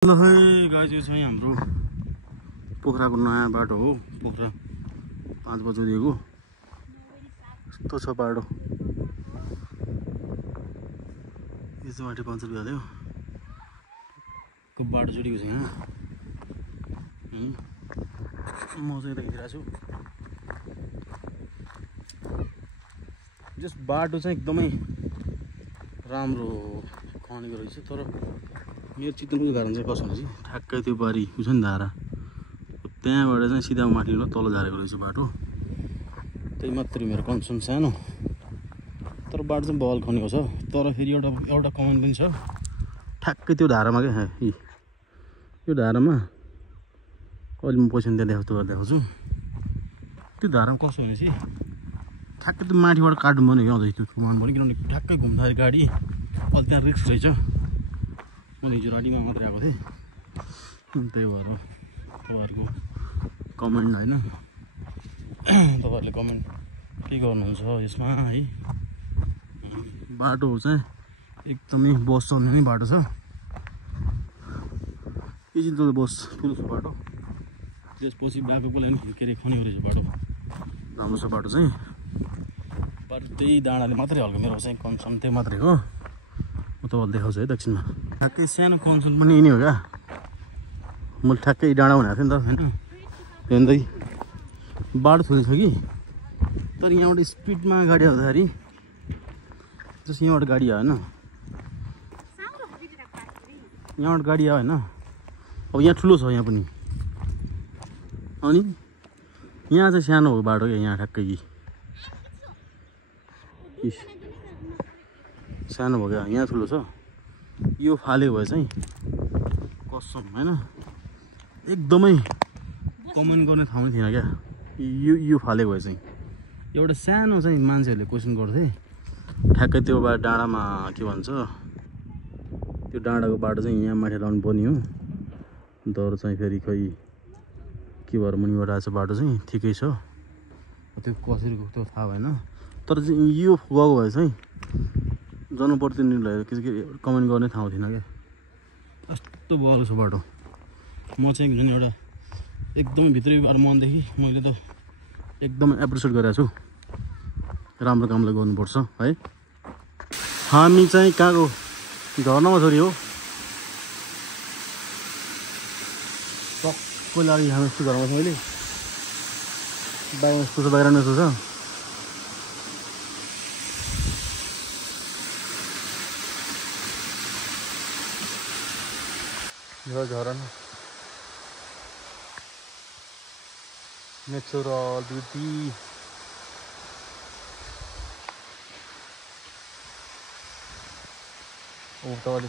ल है गाइस, यो चाहिँ हाम्रो पोखराको नयाँ बाटो हो। पोखरा 5 बजे दिएको यस्तो छ बाटो। यो चाहिँ माथि पञ्चर भइहाल्यो को बाटो जोडिएको छ यहाँ। म चाहिँ यता खिचिरहेको छु। जस बाटो चाहिँ एकदमै राम्रो खनेको रहेछ। तर मेरो चित्तनको कारण चाहिँ कसो भनेपछि ठ्याक्कै त्यो बारी छ नि धारा, त्यहाँबाट चाहिँ सिधा माथि तल झारेको रहेछ बाटो। त्यही मात्रै मेरो कन्सर्न सानो। तर बाटो चाहिँ बल खनेको छ। तर फेरि एउटा कमेन्ट पनि छ, ठ्याक्कै त्यो धारामा क्या, यो धारामा अहिले म पैसा त्यहाँ देखाउँछु। त्यो धारामा कस्तो भनेपछि ठ्याक्कै त्यो माथिबाट काट्नु पर्ने क्या अझै त्यो कमान पनि, किनभने ठ्याक्कै घुम्दाखेरि गाडी अहिले त्यहाँ रिस्क रहेछ। मैले हिजो रातिमा मात्रै आएको थिएँ, त्यही भएर तपाईँहरूको कमेन्ट होइन, तपाईँहरूले कमेन्ट के गर्नुहुन्छ यसमा है। बाटो चाहिँ एकदमै बस चल्ने नै बाटो छ। एकछिन त बस ठुलो छ बाटो। त्यसपछि बाटोको लागि के अरे खनेको रहेछ बाटो, राम्रो छ बाटो चाहिँ। बाटो त्यही डाँडाले मात्रै हल्का मेरो चाहिँ कन्सर्न त्यही मात्रै हो। म तपाईँलाई देखाउँछु है दक्षिणमा। ठ्याक्कै सानो कन्सर्न पनि यही नै हो क्या। मैले ठ्याक्कै डाँडा भनेको थिएँ नि त होइन। हेर्दै बाटो ठुलो छ कि, तर यहाँबाट स्पिडमा गाडी आउँदाखेरि जस्तो यहाँबाट गाडी आयो होइन, यहाँबाट गाडी आयो होइन। अब यहाँ ठुलो छ यहाँ पनि, अनि यहाँ चाहिँ सानो हो बाटो क्या। यहाँ ठ्याक्कै सानो भयो क्या, यहाँ ठुलो छ। यो फालेको भए चाहिँ कसम होइन, एकदमै कमेन्ट गर्ने ठाउँ नै थिएन क्या। यो फालेको भए चाहिँ एउटा सानो चाहिँ मान्छेहरूले क्वेसन गर्थे ठ्याक्कै त्यो डाँडामा के भन्छ, त्यो डाँडाको बाटो चाहिँ यहाँ माथि लाउनु पर्ने हो। तर चाहिँ फेरि खै के भएर मुनिबाट आएको छ बाटो चाहिँ ठिकै छ। त्यो कसरी गएको त्यो थाहा भएन। तर चाहिँ यो गएको भए चाहिँ जनप्रतिनिधिलाई के कमेन्ट गर्ने ठाउँ थिएन क्या। यस्तो बल छ बाटो। म चाहिँ झन् एउटा एकदमै भित्रै मनदेखि मैले त एकदमै एप्रिसिएट गरेको छु। राम्रो कामलाई गर्नुपर्छ है। हामी चाहिँ कहाँको झर्नामा छोरी हो सबको लागि। हामी यस्तो घरमा छ मैले बाहिर यस्तो छ, बाहिर यस्तो छ। यो झरना नेचुरल ब्युटी। ओ तपाईँले